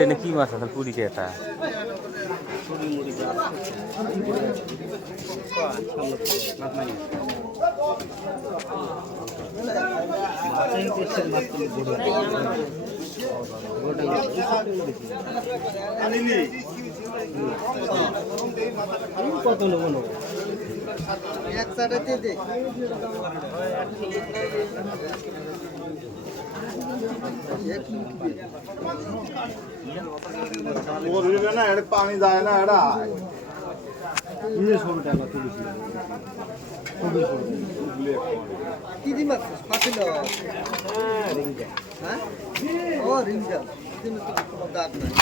এনে কি মাছ আছে পুরি কে এটা কত নেব নেব এক সাইডে দে না এটা পানি যায় না এটা কি দি মাছ পাতিল হ্যাঁ ও রিংজা দিন তো কোনো দাগ নাই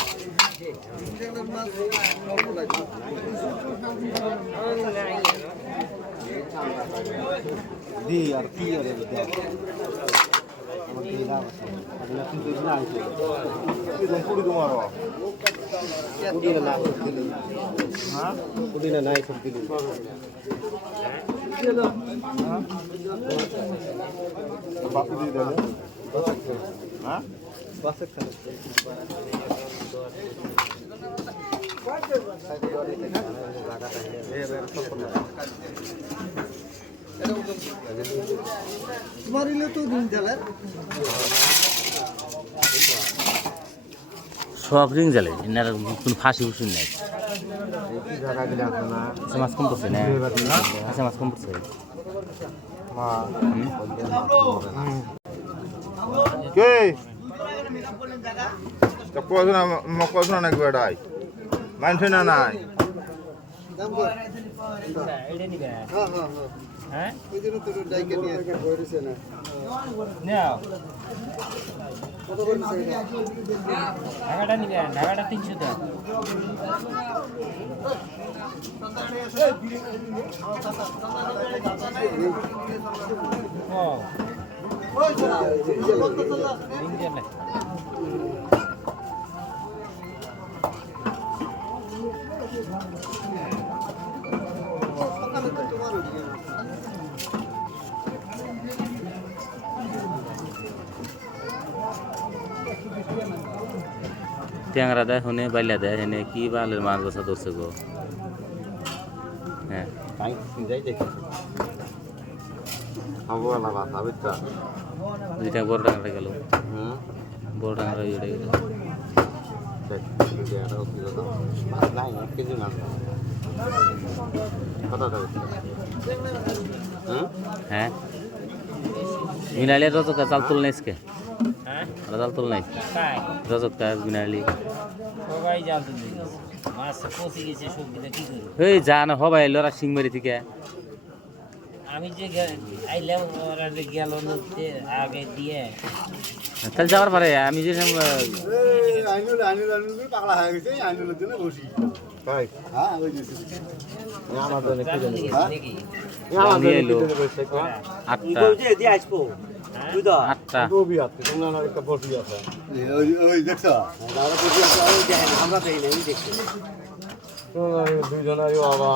রিংজার মাছ অল্প লাগে দি আর কি আর তোমার ইলে তো দিন জালে সব রিং জ্বালে এনার কোনো ফাঁসি ফুসি নাই মাছ কম পড়ছে না আচ্ছা মাছ কম পড়ছে কে কজন না গড়াই মানছে না নাই দাম কর হ্যাঁ হ্যাঁ হ্যাঁ ওই দিন তো ডাইকে নিয়ে কইরেছে না নাও কত কইছে ঢাকাটা নিবে ঢাকাটা 300 টাকা ও ওই ইন্ডিয়ান ট্যাংরা দেয় হনে বাইলা দেয় হেনে কি বালের মাছ বসা ধরছে গো হ্যাঁ যেটা বড় ট্যাংরা গেল বড় ট্যাংরা ইয়ে গেল হ্যাঁ মিনালি রজক চাল তুল নাই কে জাল তুল নাই রজক মিনালি সবাই জাল তুলে মাছ পচে গেছে সবজিটা কি করব এই যা না হবাই লরা সিংমারি থেকে আমি যে আইলাম ওরা যে গেল নদীতে আগে দিয়ে তাহলে যাওয়ার পরে আমি যে আইনুল পাগলা হয়ে গেছে আইনুলের জন্য বসি তাই হ্যাঁ ওই যে আমার জন্য কি জানি নাকি আমার এলো 8টা দিয়ে আসবো তুই তো 8টা রবি আছে তোমরা না একটা বসি আছে ওই দেখছো দাদা বসি আছে ওই দেখেন আমরা দেই না এই দেখছো তোমরা দুইজনের বাবা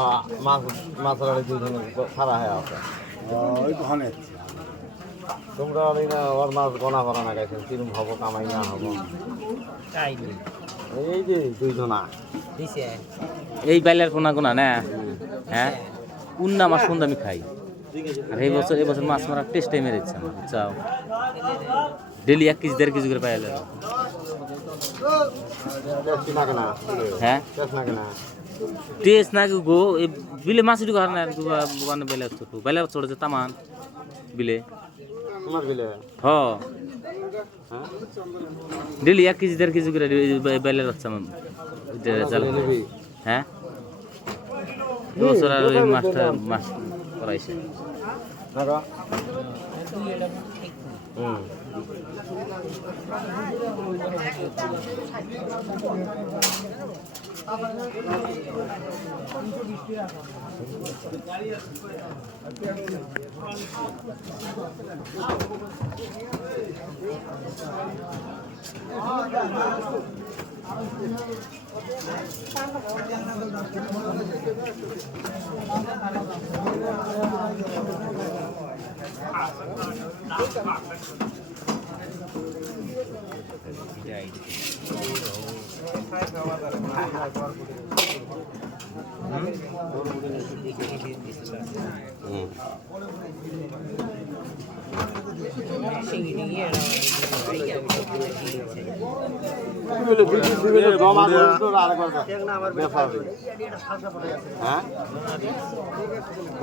মাছরাড়ি দুইজনের সারা হয়ে আছে ওই তো হনে তোমরা না ওর মাছ গনা করা না গেছেন কিরম হবো কামাই না হবো তাই এই যে দুইজনা দিছে এই বাইলের কোনা কোনা না হ্যাঁ উন্না মাছ কোনটা আমি খাই আর এই বছর মাছ মারার টেস্টটাই মেরেছে আমার চাও ডেলি 1 কেজি 1.5 কেজি করে পাইলে হ্যাঁ টেস্ট না গো এই বিলে মাছ ঢুকা না দোকানে বেলে ছোট বেলে ছোট যে তামান বিলে তোমার বিলে হ ডেলি 1 কেজি 1.5 কেজি করে বেলে রাখছে আমার হ্যাঁ বছর আর ওই মাছটা মাছ করাইছে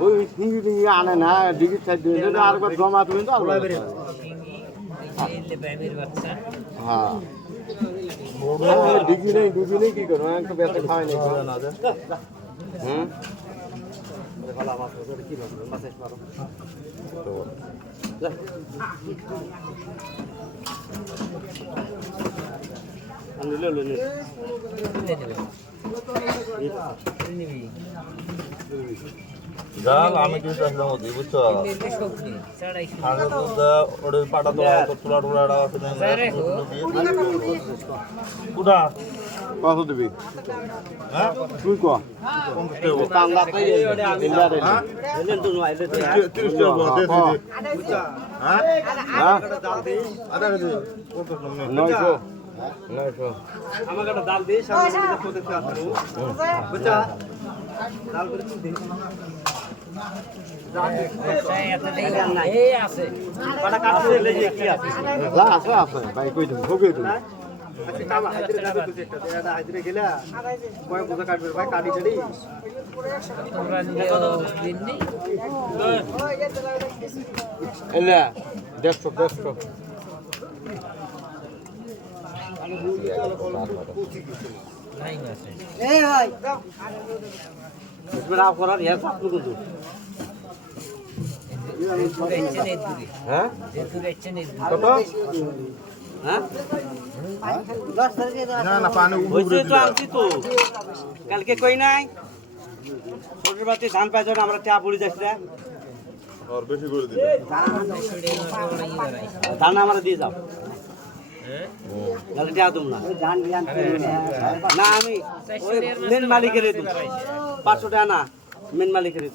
ওই ফিঙ্গি টিঙ্গি আনে না ডিগির সাইড দিয়ে আরেকবার জমা তুমি তো হ্যাঁ ডিগি নেই ডুবি নেই কি করো একটা ব্যথা খাওয়াই নেই হুম জাল আমি কিন্তু আসলাম ওদি বুঝছো আগে তো ওরে পাটা তো তোলা টোলা কুড়া কত দিবি হ্যাঁ তুই কো কান্দা তাই ইন্ডিয়া রে এলেন তো নয় এলে 30 টাকা দে দিদি হ্যাঁ হ্যাঁ আদা দে কত সামনে 900 আমাকে একটা ডাল দিয়ে সামনে করতে আসবো বুঝছা ডাল করে তুই দে ভাই কই তুমি ভোগে তুমি কালকে কই নাই ছোটের বাচ্চা ধান পাইছ আমরা চা পড়ি যাচ্ছি ধান আমরা দিয়ে যাও তাহলে চা তুম না না আমি মেন মালিকের দিই 500 টাকা না মেন মালিকের দিই